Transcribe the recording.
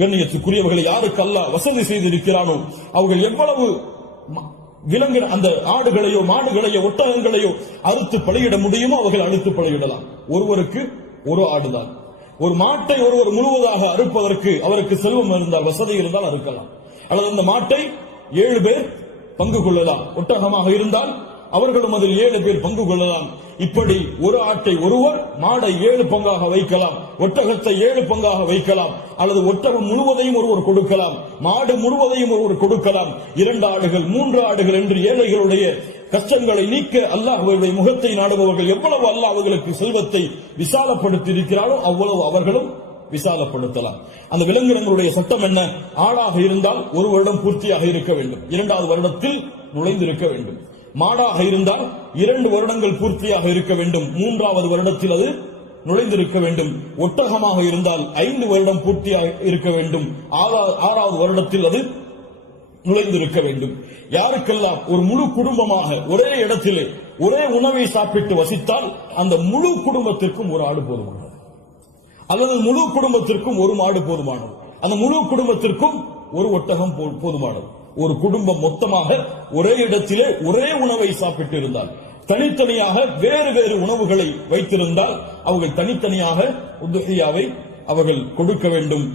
கண்ணியத்துக்குரியவர்களை யாருக்கு அல்லாஹ் வசதி செய்திருக்கிறானோ அவர்கள் எவ்வளவு விலங்கு அந்த ஆடுகளையோ மாடுகளையோ ஒட்டகங்களையோ அறுத்து பலியிட முடியுமோ அவர்கள் அறுத்து பலியிடலாம். ஒருவருக்கு ஒரு ஆடுதான். ஒரு மாட்டை ஒருவர் முழுவதாக அறுப்பதற்கு அவருக்கு செல்வம் இருந்தால் வசதி இருந்தால் அறுக்கலாம். அல்லது அந்த மாட்டை 7 பேர் பங்கு கொள்ளலாம். ஒட்டகமாக இருந்தால் அவர்களும் அதில் 7 பேர் பங்கு கொள்ளலாம். இப்படி ஒரு ஆட்டை ஒருவர், மாடை 7 பங்காக வைக்கலாம், ஒட்டகத்தை 7 பங்காக வைக்கலாம். அல்லது ஒட்டகம் முழுவதையும் ஒருவர் கொடுக்கலாம், மாடு முழுவதையும் ஒருவர் கொடுக்கலாம். 2 ஆடுகள் 3 ஆடுகள் என்று ஏழைகளுடைய கஷ்டங்களை நீக்க அல்லாஹ்வுடைய முகத்தை நாடுபவர்கள் எவ்வளவு அல்லாஹ் அவர்களுக்கு செல்வத்தை விசாலப்படுத்தி இருக்கிறாரோ அவ்வளவு அவர்களும் விசாலப்படுத்தலாம். அந்த விலங்கினங்களுடைய சட்டம் என்ன? ஆடாக இருந்தால் 1 வருடம் பூர்த்தியாக இருக்க வேண்டும், 2வது வருடத்தில் நுழைந்திருக்க வேண்டும். மாடாக இருந்தால் 2 வருடங்கள் பூர்த்தியாக இருக்க வேண்டும், 3வது வருடத்தில் அது நுழைந்திருக்க வேண்டும். ஒட்டகமாக இருந்தால் 5 வருடம் பூர்த்தியாக இருக்க வேண்டும், 6வது வருடத்தில் அது நுழைந்திருக்க வேண்டும். யாருக்கெல்லாம் ஒரு முழு குடும்பமாக ஒரே இடத்திலே ஒரே உணவை சாப்பிட்டு வசித்தால் அந்த முழு குடும்பத்திற்கும் ஒரு ஆடு போதுமானது, அல்லது முழு குடும்பத்திற்கும் ஒரு மாடு போதுமானது, அந்த முழு குடும்பத்திற்கும் ஒரு ஒட்டகம் போதுமானது. ஒரு குடும்பம் மொத்தமாக ஒரே இடத்திலே ஒரே உணவை சாப்பிட்டு இருந்தால், தனித்தனியாக வேறு வேறு உணவுகளை வைத்திருந்தால் அவர்கள் தனித்தனியாக உத்ஹியாவை அவர்கள் கொடுக்க வேண்டும்.